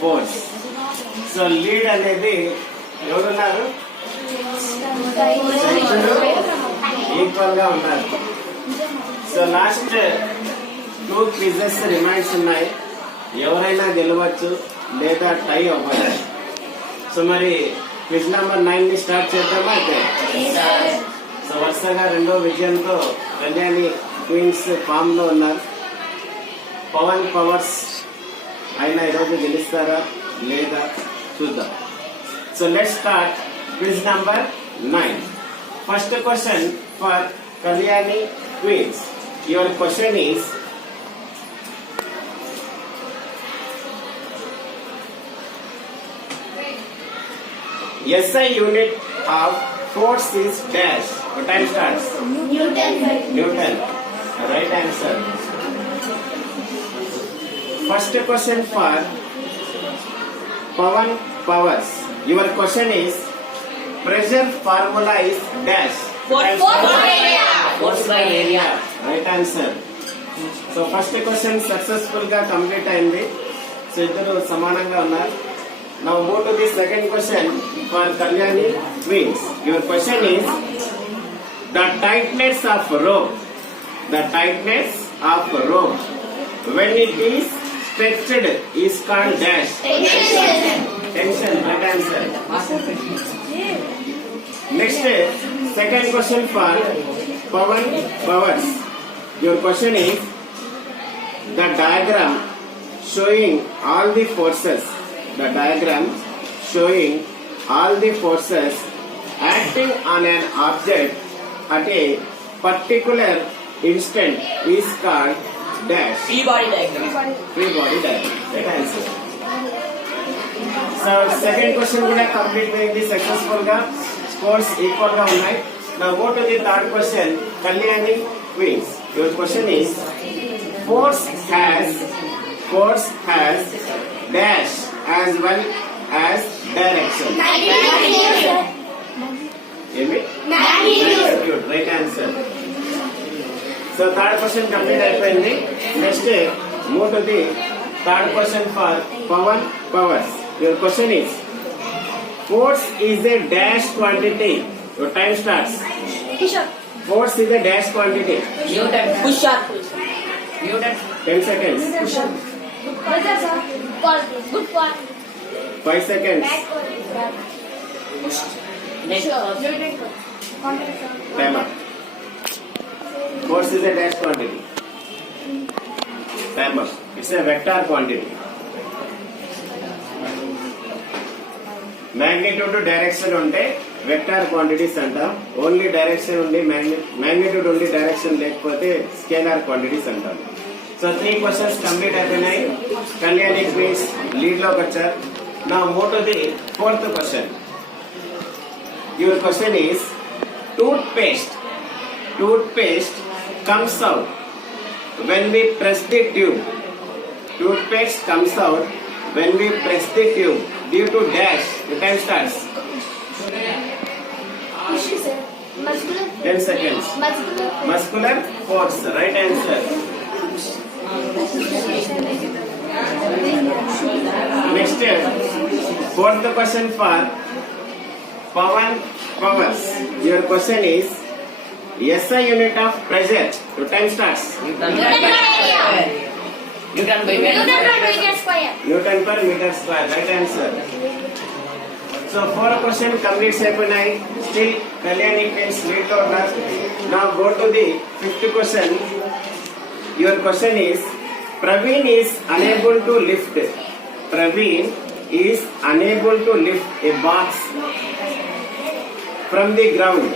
force. So lead అనేది ఎవరున్నారు? Equal గా ఉన్నారు. సో లాస్ట్ 2 క్విజెస్ రిమైండ్స్ ఉన్నాయి. ఎవరైనా గెలవచ్చు లేదా టై అవ్వాలి. సో మరి క్విజ్ నెంబర్ 9 ని స్టార్ట్ చేద్దామా అయితే? సో వరుసగా రెండో విజయంతో కళ్యాణి క్వీన్స్ ఫామ్ లో ఉన్నారు. పవన్ పవర్స్ ఆయన ఈరోజు గెలుస్తారా లేదా చూద్దాం. So let's start quiz number 9. First question for Kalyani queens. Your question is SI unit of force is dash. What time starts? Newton. Right answer. First question for Pawan Powers. Your question is pressure formula is dash. Force by area. Right answer. So first question successful ga complete ayindi. So iddaru samananga unnaru. Now move to the second question for Kalyani Queens. Your question is the tightness of rope. The tightness of rope when it is stretched is called dash. Tension. Right answer. Next, second question for Pawan Powers. Your question is the diagram showing all the forces. The diagram showing all the forces acting on an object at a particular instant is called dash. Free body diagram. Free body diagram. Right answer. So second question kuda complete ayindi successful ga. Scores equal ga unnai. Now go to the third question. Kalyani Queens. Your question is force has dash as well as direction. Magnitude. Right answer. So third question complete అయిపోయింది. Next move to the third question for Pawan Powers. Your question is force is a dash quantity. Your time starts. Force is a dash quantity. Newton. Push up. Newton. 10 seconds. Good point. 5 seconds. Next. Time up. Force is a dash quantity. Time up. It's a vector quantity. Magnitude to direction unte vector quantities antam. Only direction undi magnitude undi direction lekapothe scalar quantities antam. So 3 questions complete అయిపోయినాయి. Kalyani queens lead లోకి వచ్చారు. Now move to the fourth question. Your question is toothpaste comes out when we press the tube. Toothpaste comes out when we press the tube due to dash. The time starts. 10 seconds. Muscular force. Right answer. Next, fourth question for Pawan Powers. Your question is SI unit of pressure. Your time starts. Newton per meter square. Right answer. So 4 question complete అయిపోయినాయి. Still Kalyani Queens lead లో ఉన్నారు. Now go to the 5th question. Your question is Praveen is unable to lift. Praveen is unable to lift a box from the ground.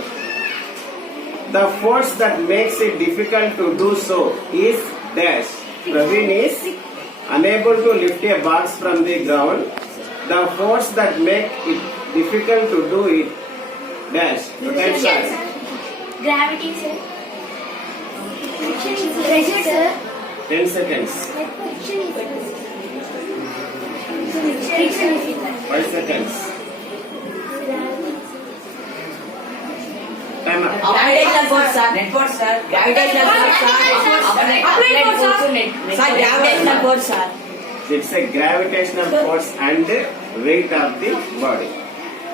The force that makes it difficult to do so is dash. Praveen is unable to lift a box from the ground. The force that makes it difficult to do it dash. Gravity, sir. Pressure, sir. 10 seconds. 5 seconds. Time up. Gravitational force, sir. Net force, sir. Gravitational force, sir. Applied force, sir. Gravitational force, sir. It's a gravitational force and weight of the body.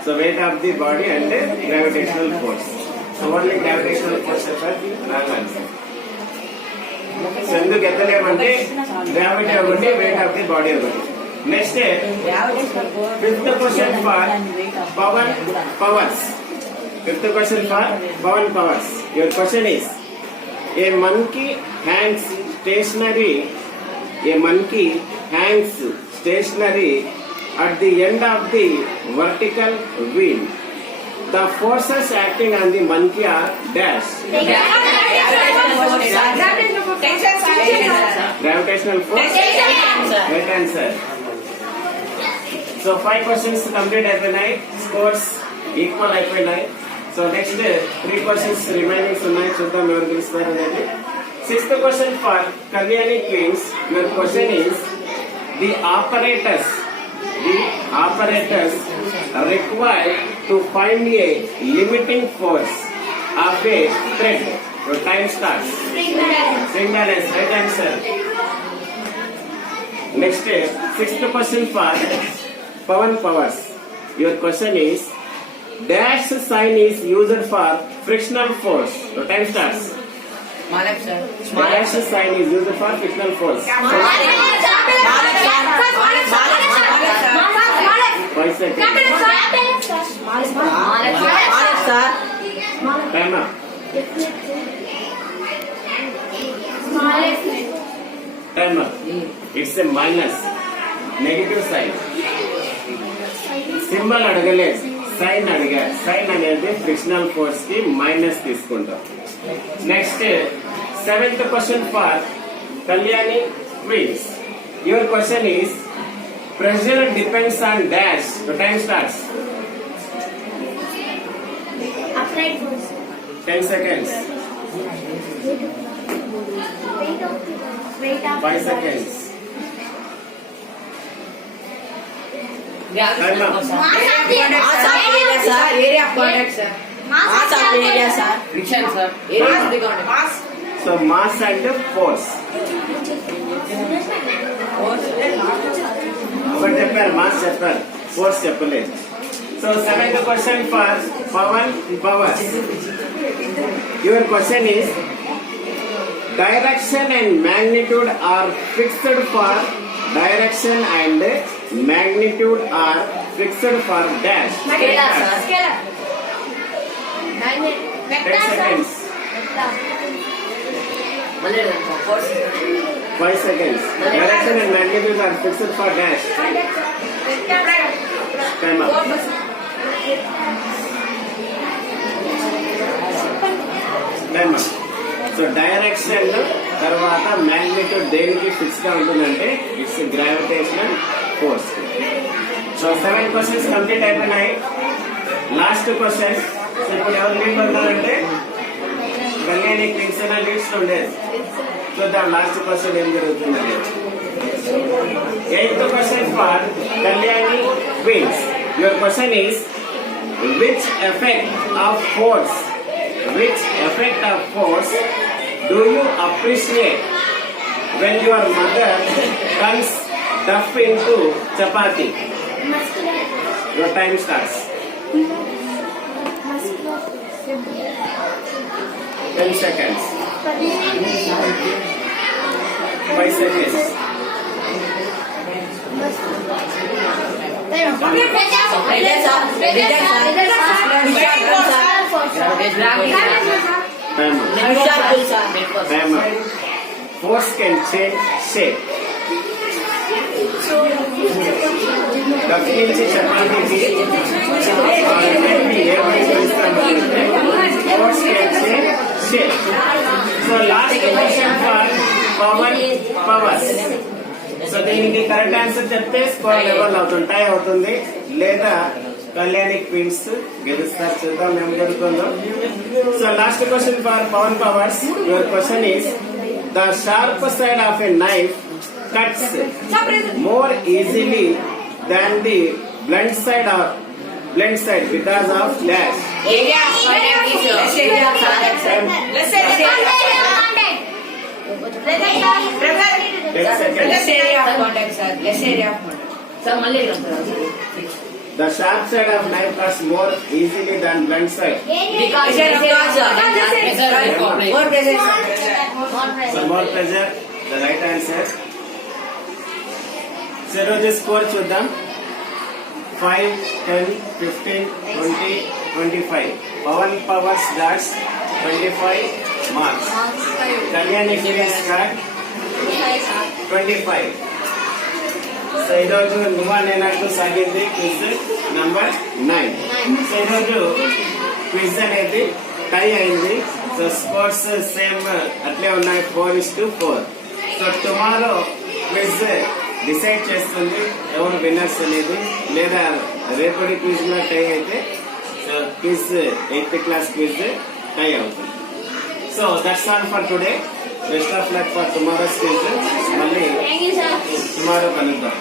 So weight of the body and gravitational force. So only gravitational force చెప్పారు wrong answer. So ఎందుకు ఎత్తలేమంటే gravity ఒకటి weight of the body ఒకటి. Next fifth question for Pavan powers. Fifth question for Pawan powers. Your question is: a monkey hangs stationary. A monkey hangs stationary at the end of the vertical wheel. The forces acting on the monkey are dash. Gravitational force. Right answer. So 5 questions complete అయిపోయినాయి. Scores equal అయిపోయినాయి. So next 3 questions remaining ఉన్నాయి. చూద్దాం ఎవరు గెలుస్తారు అనేది. 6th question for Kalyani Queens. Your question is: the apparatus required to find a limiting force of a thread. Your time starts. Spring balance. Right answer. Next 6th question for Pawan powers. Your question is: dash sign is used for frictional force. Your time starts. Malak sir. Dash sign is used for frictional force. 5 seconds. Malak sir. Time up. Time up. It's a minus. Negative sign. Symbol అడగలేదు, sign అడిగారు. Sign అనేది frictional force కి minus తీసుకుంటాం. Next 7th question for Kalyani Queens. Your question is: pressure depends on dash. The time starts. Upright force. 10 seconds. Weight of 5 seconds. Mass of area sir. Area of contact sir. Mass of area sir. Friction sir. Area of the contact. So mass and force. ఒకటి చెప్పారు, mass చెప్పారు, force చెప్పలేదు. So 7th question for Pawan powers. Your question is: direction and magnitude are fixed for direction and magnitude are fixed for dash. Scalar sir. 10 seconds. 5 seconds. Direction and magnitude are fixed for dash. Time up. Time up. So direction తర్వాత magnitude దేనికి fix గా ఉంటుందంటే it's gravitational force. So 7 questions complete అయిపోయినాయి. Last question. ఇప్పుడు ఎవరు lead పడతారంటే Kalyani queens leads ఉండేది. చూద్దాం లాస్ట్ క్వశ్చన్ ఏం జరుగుతుందండి. 8th question for Kalyani Queens. Your question is: which effect of force do you appreciate when your mother turns duff into chapati? Your time starts. 10 seconds. 5 seconds. Time up. Force can change shape. దక్కించి చపాతీకి force can change shape. So last question for Pawan powers. So దీనికి correct answer చెప్తే score level అవుతుంది, టై అవుతుంది, లేదా Kalyani queens గెలుస్తారు. చూద్దాం ఏం జరుగుతుందో. So last question for Pavan powers. Your question is: the sharp side of a knife cuts more easily than the blunt side because of dash. Area of contact is less area of contact sir. Less area of contact. 10 seconds. Less area of contact, sir. Less area of contact. Sir, మళ్ళీ The sharp side of knife cuts more easily than blunt side. because more pressure. So more pressure. The right answer. So రోజు score చూద్దాం. 5, 10, 15, 20, 25. Pawan starts 25 marks. Kalyani start 25. So ఈరోజు నువ్వా నేనంటూ సాగింది quiz number 9. So ఈరోజు quiz అనేది టై అయింది. So scores same అట్లే ఉన్నాయి, 4:4. సో టుమారో క్విజ్ డిసైడ్ చేస్తుంది ఎవరు విన్నర్స్ అనేది, లేదా రేపటి క్విజ్ లో టై అయితే so quiz 8th class quiz tie అవుతుంది. So that's all for today. Best of luck for tomorrow's quiz. మళ్ళీ Thank you, sir. టుమారో కలుద్దాం.